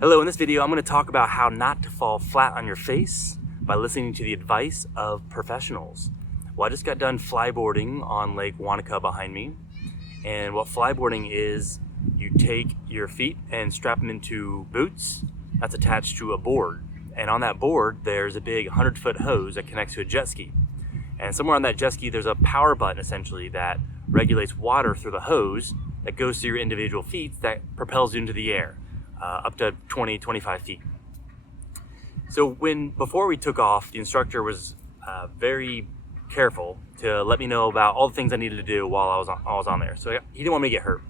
Hello, in this video I'm going to talk about how not to fall flat on your face by listening to the advice of professionals. Well, I just got done flyboarding on Lake Wanaka behind me, and what flyboarding is, you take your feet and strap them into boots that's attached to a board, and on that board there's a big 100-foot hose that connects to a jet ski, and somewhere on that jet ski there's a power button essentially that regulates water through the hose that goes through your individual feet that propels you into the air. Up to 20-25 feet. So before we took off, the instructor was very careful to let me know about all the things I needed to do while I was on there. So he didn't want me to get hurt.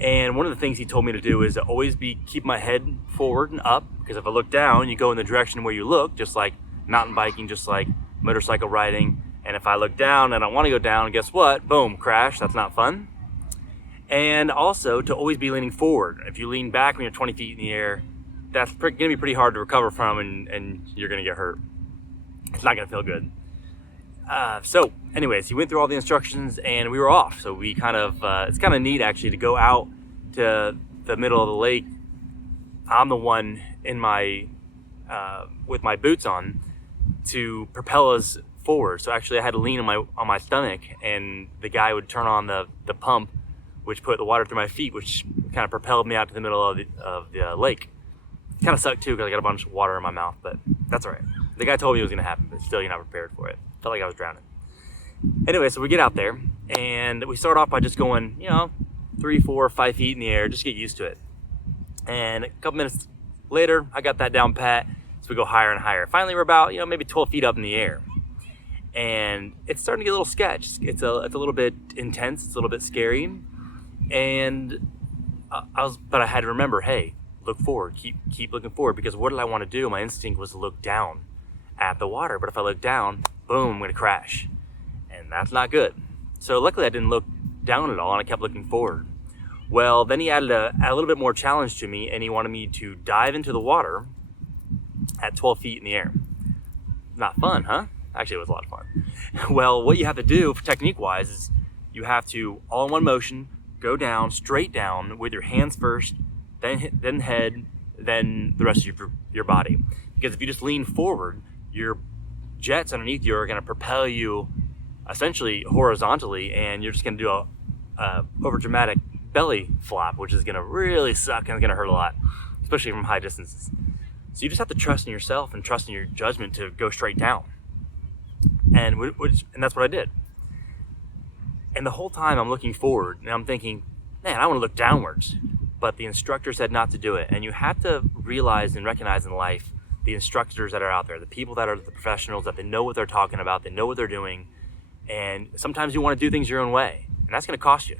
And one of the things he told me to do is to always keep my head forward and up, because if I look down, you go in the direction where you look, just like mountain biking, just like motorcycle riding. And if I look down and I want to go down, guess what? Boom, crash. That's not fun. And also to always be leaning forward. If you lean back when you're 20 feet in the air, that's going to be pretty hard to recover from, and you're going to get hurt. It's not going to feel good. So anyways, he went through all the instructions and we were off. So we it's kind of neat actually to go out to the middle of the lake. I'm the one in with my boots on to propel us forward. So actually I had to lean on my stomach, and the guy would turn on the pump, which put the water through my feet, which kind of propelled me out to the middle of the lake. Kind of sucked too, because I got a bunch of water in my mouth, but that's all right. The guy told me it was going to happen, but still, you're not prepared for it. Felt like I was drowning. Anyway, so we get out there, and we start off by just going, 3, 4, 5 feet in the air, just get used to it. And a couple minutes later, I got that down pat, so we go higher and higher. Finally, we're about, maybe 12 feet up in the air. And it's starting to get a little sketch. It's a little bit intense. It's a little bit scary. And but I had to remember, hey, look forward, keep looking forward, because what did I want to do? My instinct was to look down at the water, but if I look down, boom, I'm going to crash, and that's not good. So luckily I didn't look down at all, and I kept looking forward. Well, then he added a little bit more challenge to me, and he wanted me to dive into the water at 12 feet in the air. Not fun, huh? Actually, it was a lot of fun. Well, what you have to do technique-wise is you have to, all in one motion, go down, straight down, with your hands first, then head, then the rest of your body. Because if you just lean forward, your jets underneath you are going to propel you essentially horizontally, and you're just going to do a over-dramatic belly flop, which is going to really suck and it's going to hurt a lot, especially from high distances. So you just have to trust in yourself and trust in your judgment to go straight down. And that's what I did. And the whole time I'm looking forward, and I'm thinking, man, I want to look downwards. But the instructor said not to do it. And you have to realize and recognize in life the instructors that are out there, the people that are the professionals, that they know what they're talking about, they know what they're doing. And sometimes you want to do things your own way, and that's going to cost you.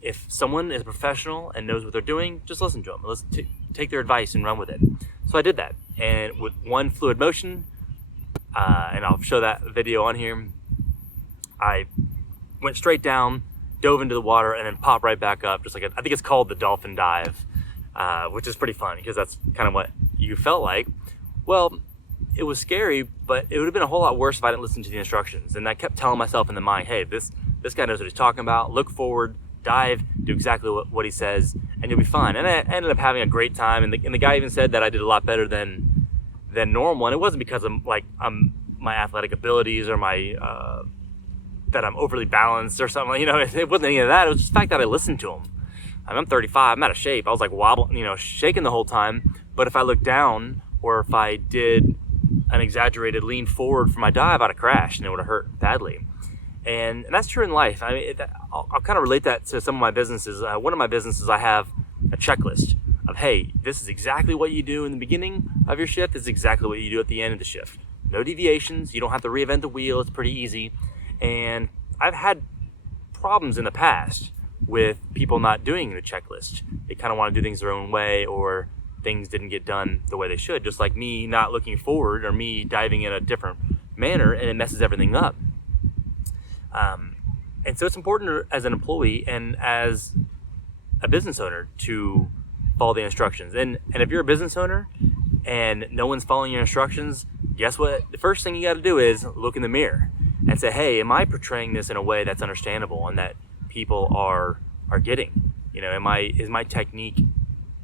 If someone is a professional and knows what they're doing, just listen to them. Let's take their advice and run with it. So I did that. And with one fluid motion, and I'll show that video on here, I went straight down, dove into the water, and then popped right back up, just like I think it's called the dolphin dive, which is pretty fun because that's kind of what you felt like. Well, it was scary, but it would have been a whole lot worse if I didn't listen to the instructions. And I kept telling myself in the mind, hey, this guy knows what he's talking about. Look forward, dive, do exactly what he says, and you'll be fine. And I ended up having a great time. And the guy even said that I did a lot better than normal. And it wasn't because of my athletic abilities or my that I'm overly balanced or something. It wasn't any of that. It was just the fact that I listened to him. I'm 35. I'm out of shape. I was like wobbling, shaking the whole time. But if I looked down, or if I did an exaggerated lean forward for my dive, I'd have crashed and it would have hurt badly. And that's true in life. I'll kind of relate that to some of my businesses. One of my businesses, I have a checklist of, hey, this is exactly what you do in the beginning of your shift. This is exactly what you do at the end of the shift. No deviations. You don't have to reinvent the wheel. It's pretty easy. And I've had problems in the past with people not doing the checklist. They kind of want to do things their own way, or things didn't get done the way they should, just like me not looking forward or me diving in a different manner, and it messes everything up. And so it's important as an employee and as a business owner to follow the instructions. And if you're a business owner and no one's following your instructions, guess what? The first thing you got to do is look in the mirror and say, hey, am I portraying this in a way that's understandable and that people are getting? Is my technique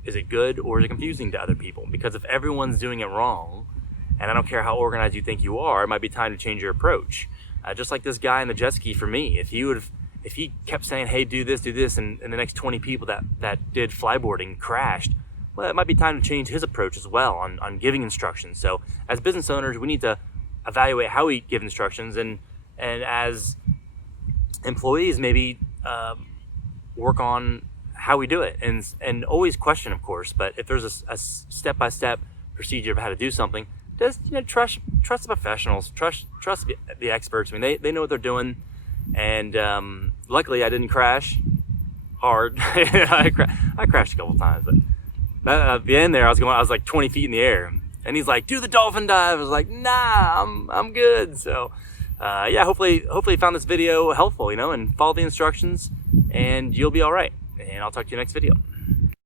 Is it good or is it confusing to other people? Because if everyone's doing it wrong, and I don't care how organized you think you are, it might be time to change your approach. Just like this guy in the jet ski for me, if he kept saying, hey, do this, and the next 20 people that did flyboarding crashed, well, it might be time to change his approach as well on giving instructions. So as business owners, we need to evaluate how we give instructions, and as employees, maybe work on how we do it, and always question, of course. But if there's a step-by-step procedure of how to do something, just trust the professionals, trust the experts. I mean, they know what they're doing. And luckily, I didn't crash hard. I crashed a couple times, but at the end there, I was like 20 feet in the air, and he's like, "Do the dolphin dive." I was like, "Nah, I'm good." So yeah, hopefully you found this video helpful, and follow the instructions, and you'll be all right. And I'll talk to you next video.